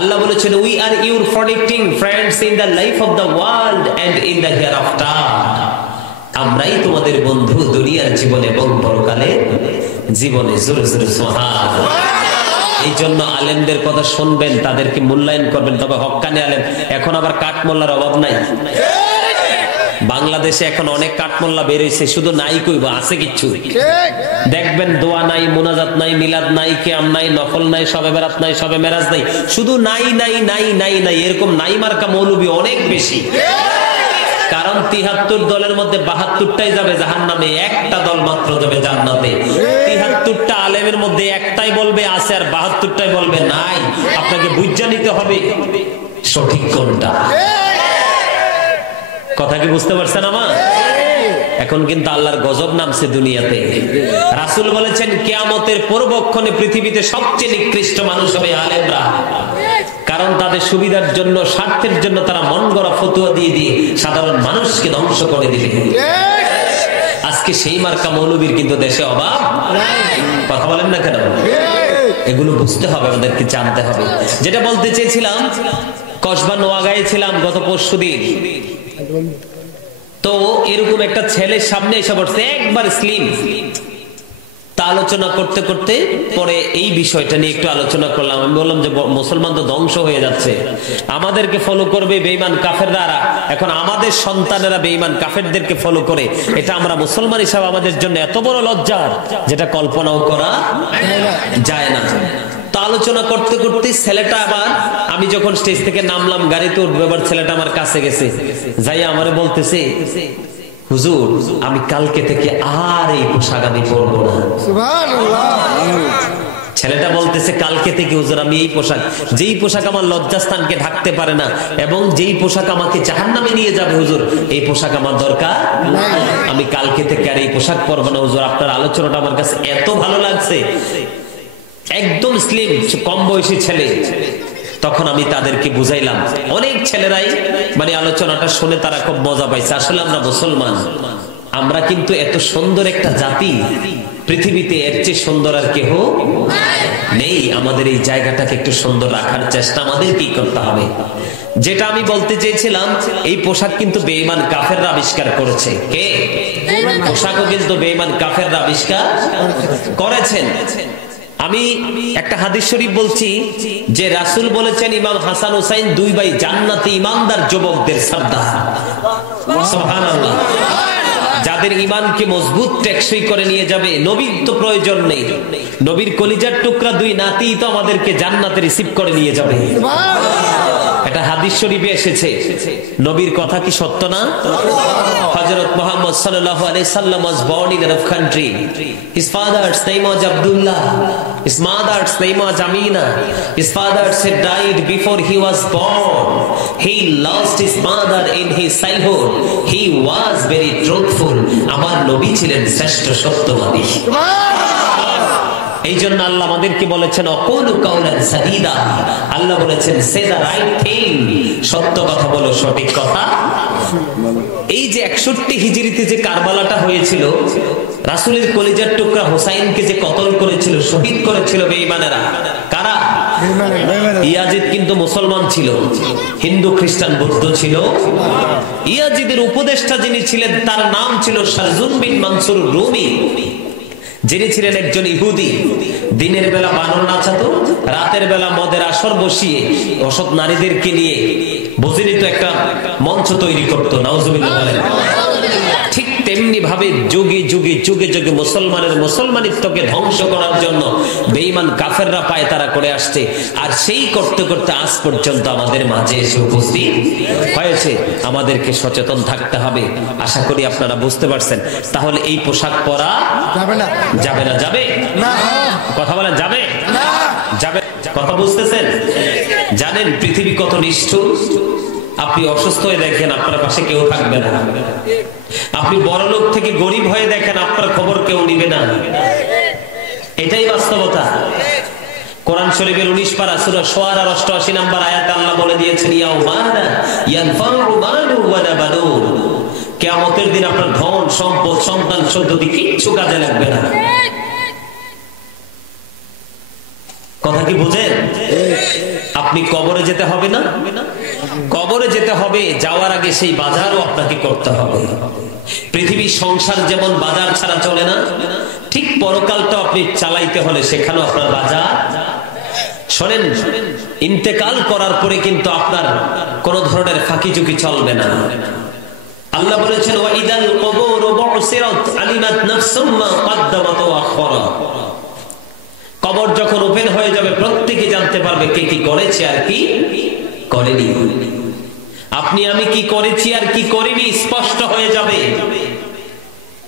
আল্লাহ বলেছেন we are your protecting friends in the life of the world and in the hereafter. আমরাই তোমাদের বন্ধু দুনিয়ার জীবনে এবং পরকালে জীবনে। জোরে জোরে সুবহানাল্লাহ। এই জন্য আলেমদের কথা শুনবেন, তাদেরকে মূল্যায়ন করবেন, তবে হক্কানি আলেম। এখন আবার কাঠমোল্লার অভাব নাই। বাংলাদেশে এখন অনেক কাঠমোল্লা বের হইছে, শুধু নাই কইব, আছে কিচ্ছু দেখবেন দোয়া নাই, মুনাজাত নাই, মিলাদ নাই, কিয়াম নাই, নফল নাই, শবে বেরাত নাই, শবে মেরাজ নাই, শুধু নাই নাই নাই নাই নাই। এরকম নাই মার্কা মৌলবী অনেক বেশি। কারণ ৭৩ দলের মধ্যে ৭২টাই যাবে জাহান্নামে, একটা দল মাত্র যাবে জান্নাতে। ৭৩টা আলেমের মধ্যে একটাই বলবে আছে আর ৭২টাই বলবে নাই। আপনাকে বুঝে নিতে হবে সঠিক কোনটা। কথা কি বুঝতে পারছেন আমার? এখন কিন্তু আল্লাহর গজব নামছে দুনিয়াতে। রাসূল বলেছেন কিয়ামতের পূর্বক্ষণে পৃথিবীতে সবচেয়ে নিকৃষ্ট মানুষ হবে আলেমরা। কারণ তাদের সুবিধার জন্য, স্বার্থের জন্য তারা মন গড়া ফতোয়া দিয়ে দিয়ে সাধারণ মানুষকে ধ্বংস করে দিবে। আজকে সেই মার্কা মৌলবীর কিন্তু দেশে অভাব নাই। কথা বলেন না কেন? এগুলো বুঝতে হবে, আমাদেরকে জানতে হবে। যেটা বলতে চেয়েছিলাম, কসবা নোয়াগাঁয়ে ছিলাম গত পরশুদিন। তো এরকম একটা ছেলের সামনে এসে পড়ছে, একবার স্লিম, তা আলোচনা করতে করতে পরে এই বিষয়টা নিয়ে একটু আলোচনা করলাম। আমি বললাম যে মুসলমান তো ধ্বংস হয়ে যাচ্ছে, আমাদেরকে ফলো করবে বেঈমান কাফেররা, এখন আমাদের সন্তানেরা বেঈমান কাফেরদেরকে ফলো করে, এটা আমরা মুসলমান হিসাবে আমাদের জন্য এত বড় লজ্জার যেটা কল্পনাও করা যায় না। তো আলোচনা করতে করতে ছেলেটা আবার, আমি যখন স্টেজ থেকে নামলাম গাড়িতে উঠবে, এবার ছেলেটা আমার কাছে গেছে, যাইয়া আমারে বলতেছে, হুজুর আমি কালকে থেকে আর এই পোশাক আমি পরবো না। সুবহানাল্লাহ। ছেলেটা বলতেছে কালকে থেকে হুজুর আমি এই পোশাক, যেই পোশাক আমার লজ্জাস্থানকে ঢাকতে পারে না এবং যেই পোশাক আমাকে জাহান্নামে নিয়ে যাবে হুজুর, এই পোশাক আমার দরকার, আমি কালকে থেকে আর এই পোশাক পরবো না হুজুর। আপনার আলোচনাটা আমার কাছে এত ভালো লাগছে, একদম স্লিম কম বয়সী ছেলে। তখন আমি তাদেরকে বুঝাইলাম, অনেক ছেলেরাই মানে আলোচনাটা শুনে তারা খুব মজা পাইছে। আসলে আমরা মুসলমান, আমরা কিন্তু এত সুন্দর একটা জাতি, পৃথিবীতে এর চেয়ে সুন্দর আর কেহ নেই। আমাদের এই জায়গাটাকে একটু সুন্দর রাখার চেষ্টা আমাদের কি করতে হবে। যেটা আমি বলতে চেয়েছিলাম, এই পোশাক কিন্তু বেঈমান কাফেররা আবিষ্কার করেছে। কে? পোশাকও কিন্তু বেঈমান কাফেররা আবিষ্কার করেছেন। আমি একটা হাদিস শরীফ বলছি যে রাসূল বলেছেন, ইমাম হাসান হুসাইন দুই ভাই জান্নাতি ইমানদার যুবকদের সর্দার। সুবহানাল্লাহ। যাদের ঈমানকে মজবুত টেকসই করে নিয়ে যাবে, নবীর তো প্রয়োজন নেই, নবীর কলিজার টুকরা দুই নাতি তো আমাদেরকে জান্নাতে রিসিভ করে নিয়ে যাবে। এটা হাদিস শরীফে এসেছে। নবীর কথা কি সত্য না? হযরত মুহাম্মদ সাল্লাল্লাহু আলাইহি সাল্লাম was born in Arab country. His father's name was Abdullah. His mother's name was Amina. His father had died before he was born. He lost his mother in his childhood. He was very truthful. আমার নবী ছিলেন শ্রেষ্ঠ সত্যবাদী। এই জন্য আল্লাহ আমাদেরকে বলেছেন অকুলু কাউলান সাদীদা, আল্লাহ বলেছেন সে দা রাইট থিং, সত্য কথা বলো, সঠিক কথা। এই যে 61 হিজরিতে যে কারবালাটা হয়েছিল, রাসূলের কলিজার টুকরা হুসাইনকে যে কতল করেছিল, শহীদ করেছিল বেঈমানেরা, কারা? ইয়াজিদ কিন্তু মুসলমান ছিল, হিন্দু খ্রিস্টান বৌদ্ধ ছিল। ইয়াজিদের উপদেষ্টা যিনি ছিলেন তার নাম ছিল শারজুন বিন মানসুর রুমি, যিনি ছিলেন একজন ইহুদি। দিনের বেলা বানর নাচাতো, রাতের বেলা মদের আসর বসিয়ে অসৎ নারীদেরকে নিয়ে বুঝিনি তো একটা মঞ্চ তৈরি করতো। নাউজুবিল্লাহ বলেন। ঠিক তেমনি ভাবে যুগে যুগে যুগে যুগে মুসলমানের মুসলমানিত্বকে ধ্বংস করার জন্য বেঈমান কাফেররা পায় তারা করে আসছে। আর সেই করতে করতে আজ পর্যন্ত আমাদের মাঝে এসে উপস্থিত হয়েছে। আমাদেরকে সচেতন থাকতে হবে। আশা করি আপনারা বুঝতে পারছেন। তাহলে এই পোশাক পরা যাবে না, যাবে না, যাবে না, কথা বলেন, যাবে না, যাবে, কথা বুঝতেছেন? জানেন পৃথিবী কত নিষ্ঠুর? আপনি অসুস্থ হয়ে দেখেন আপনার পাশে কেউ থাকবে না, আপনি বড় লোক থেকে গরিব হয়ে দেখেন আপনার খবর কেউ নিবে না। এটাই বাস্তবতা। কোরআন শরীফের 19 পারা সূরা শুআরার 88 নম্বর আয়াতে আল্লাহ বলে দিয়েছেন, ইয়াউমানা ইয়ানফাউ মালু ওয়া বানুন, কিয়ামতের দিন আপনার ধন সম্পদ সন্তান সন্ততি কিচ্ছু কাজে লাগবে না। কথা কি বুঝেন? আপনি কবরে যেতে হবে না, কবরে যেতে হবে, যাওয়ার আগে সেই বাজারও আপনাকে করতে হবে। পৃথিবীর সংসার যেমন বাজার ছাড়া চলে না, ঠিক পরকালটা আপনি চালাইতে হলে সেখানেও আপনার বাজার। শোনেন, ইন্তেকাল করার পরে কিন্তু আপনার কোন ধরনের ফাঁকি ঝুঁকি চলবে না। আল্লাহ বলেছেন, ওয়া ইদাল কুবুরু বুসিরাত আলিমাত নাফসুম মা কদ্দামাত ওয়া আখখারাত। কবর যখন ওপেন হয়ে যাবে, প্রত্যেকে জানতে পারবে কে কি করেছে আর কি করেনি। আপনি আমি কি করেছি আর কি করিনি স্পষ্ট হয়ে যাবে।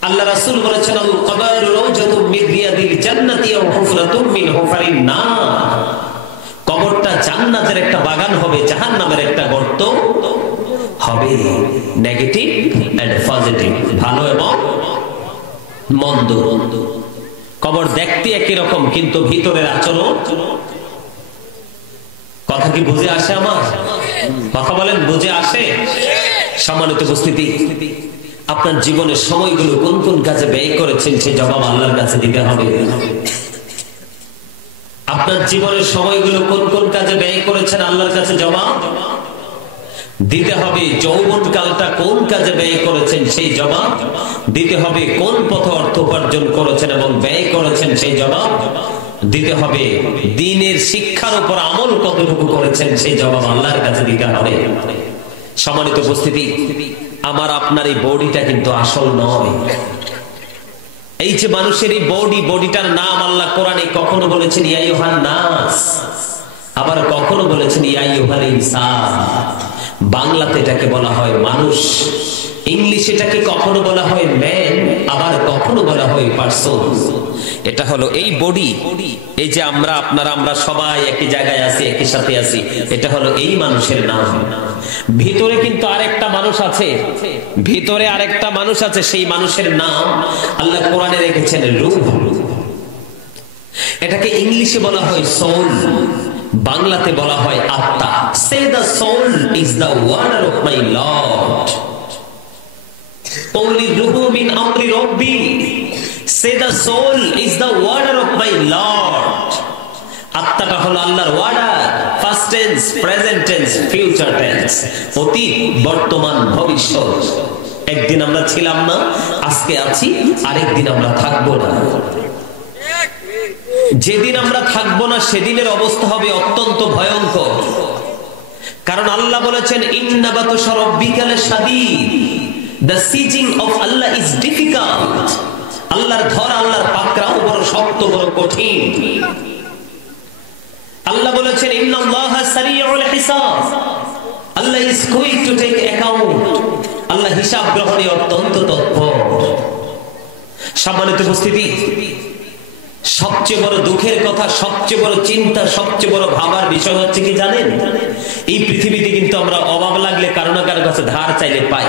আল্লাহ রাসূল বলেছেন, আল কবরু রাওজাতুম মিন রিয়াদিল জান্নাতি ওয়া হুফরাতুম মিন হুফারিন নার। কবরটা জান্নাতের একটা বাগান হবে, জাহান্নামের একটা গর্ত হবে। নেগেটিভ এন্ড পজিটিভ, ভালো এবং মন্দ। কবর দেখতে একই রকম, কিন্তু ভিতরের আচরণ। কথা কি বুঝে আসে আমার? কথা বলেন, বুঝে আসে? সম্মানিত উপস্থিতি, আপনার জীবনের সময়গুলো কোন কোন কাজে ব্যয় করেছেন সে জবাব আল্লাহর কাছে দিতে হবে। আপনার জীবনের সময়গুলো কোন কোন কাজে ব্যয় করেছেন আল্লাহর কাছে জবাব। দিতে হবে যৌবনকালটা কোন কাজে ব্যয় করেছেন সেই জবাব, দিতে হবে কোন পথে অর্থ উপার্জন করেছেন এবং ব্যয় করেছেন সেই জবাব, দিতে হবে দ্বীনের শিক্ষার উপর আমল কতটুকু করেছেন সেই জবাব আল্লাহর কাছে দিতে হবে। সম্মানিত উপস্থিতি, আমার আপনার এই বডিটা কিন্তু আসল নয়। এই যে মানুষের এই বডিটার নাম আল্লাহ কোরআনে কখনো বলেছেন ইয়া আইয়ুহান নাস, আবার কখনো বলেছেন ইয়া আইয়ুহাল ইনসান। বাংলাতে এটাকে বলা হয় মানুষ, ইংলিশে এটাকে কখনো বলা হয় ম্যান, আবার কখনো বলা হয় পারসন। এটা হলো এই বডি, এই যে আমরা সবাই একই জায়গায় আছি, একই সাথে আছি, এটা হলো এই মানুষের নাম। ভিতরে কিন্তু আরেকটা মানুষ আছে, ভিতরে আরেকটা মানুষ আছে, সেই মানুষের নাম আল্লাহ কোরআনে রেখেছেন রূহ। এটাকে ইংলিশে বলা হয় সোল, বাংলাতে বলা হয় আত্মা। Say the soul is the warder of my lord, only ruhu min amri rabbi, say the soul is the order of my lord. আত্মাটা হলো আল্লাহর order, first tense, present tense, future tense, অতীত, বর্তমান, ভবিষ্যৎ। একদিন আমরা ছিলাম না, আজকে আছি, আরেকদিন আমরা থাকবো না। যেদিন আমরা থাকবো না সেদিনের অবস্থা হবে অত্যন্ত ভয়ঙ্কর। কারণ আল্লাহ বলেছেন ইন্না বাতশা রাব্বিকা লাশাদীদ, the sieging of Allah is difficult. আল্লাহর ধরা, আল্লাহর পাকড়াও বড় শক্ত, বড় কঠিন। আল্লাহ বলেছেন ইন্নাল্লাহা সারিউল হিসাব, Allah is quick to take account. আল্লাহ হিসাব গ্রহণে অত্যন্ত তৎপর। সম্মানিত উপস্থিতি, সবচেয়ে বড় দুঃখের কথা, সবচেয়ে বড় চিন্তা, সবচেয়ে বড় ভাবার বিষয় হচ্ছে কি জানেন? এই পৃথিবীতে কিন্তু আমরা অভাব লাগলে কারো না কারো কাছে ধার চাইলে পাই,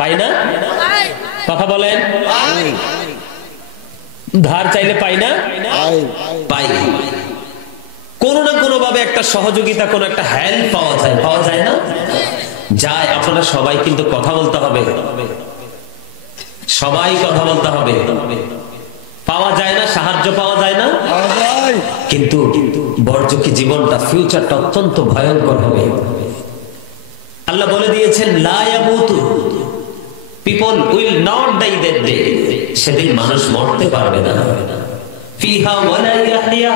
পাই না? কথা বলেন, ধার চাইলে পাই না? পাই। কোনো না কোনো ভাবে একটা সহযোগিতা, কোনো একটা হেল্প পাওয়া যায়, পাওয়া যায় না? যায়। আপনারা সবাই কিন্তু কথা বলতে হবে, সবাই কথা বলতে হবে। পাওয়া যায় না, সাহায্য পাওয়া যায় না, কিন্তু বর্জকি জীবনটা, ফিউচারটা অত্যন্ত ভয়ঙ্কর হবে। আল্লাহ বলে দিয়েছেন লা ইয়ামুতু, people will not die that day, সেদিন মানুষ মরতে পারবে না। ফিহা ওয়ালা ইয়াহইয়া,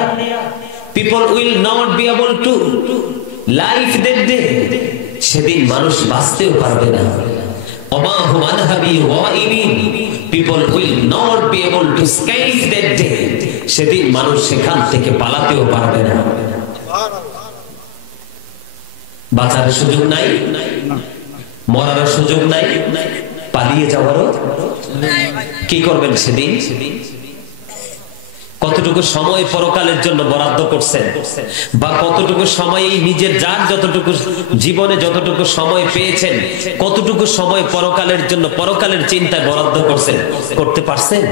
people will not be able to live that day, সেদিন মানুষ বাঁচতেও পারবে না। ওমা হুম আনহা বিগাইবিন, people will not be able to escape that day, সেদিন মানুষ সেখান থেকে পালাতেও পারবে না। বাঁচার সুযোগ নাই, মরার সুযোগ নাই, পালিয়ে যাওয়ারও। কি করবেন সেদিন? কতটুকু সময় পরকালের জন্য বরাদ্দ করছেন, বা কতটুকু সময় নিজের যার যতটুকু জীবনে যতটুকু সময় পেয়েছেন, কতটুকু সময় পরকালের জন্য, পরকালের চিন্তায় বরাদ্দ করছেন, করতে পারছেন?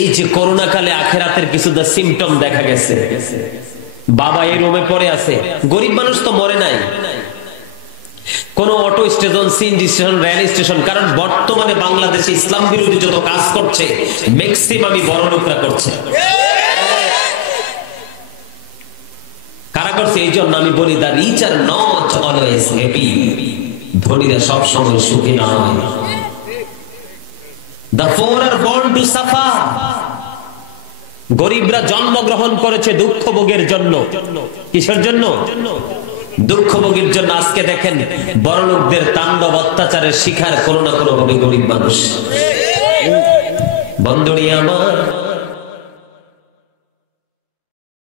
এই যে করোনা কালে আখেরাতের কিছু সিমটম দেখা গেছে। বাবা এই রুমে পড়ে আছে, গরিব মানুষ তো মরে নাই। কোন auto station, CNG station, rail station, কারণ বর্তমানে বাংলাদেশে ইসলাম বিরোধী যত কাজ করছে ম্যাক্সিমামই বড় লোকরা করছে। কারা করছে? এই জন্য আমি বলি the rich are not always happy, ধনীরা সব সময় সুখী নয়। The poor are born to suffer, গরিবরা জন্মগ্রহণ করেছে দুঃখ ভোগের জন্য। কিসের জন্য? দুঃখ ভোগের জন্য। আজকে দেখেন বড় লোকদের তাণ্ডব অত্যাচারের শিকার কোনো না কোনো ভাবে গরিব মানুষ। বন্ধুরি আমার,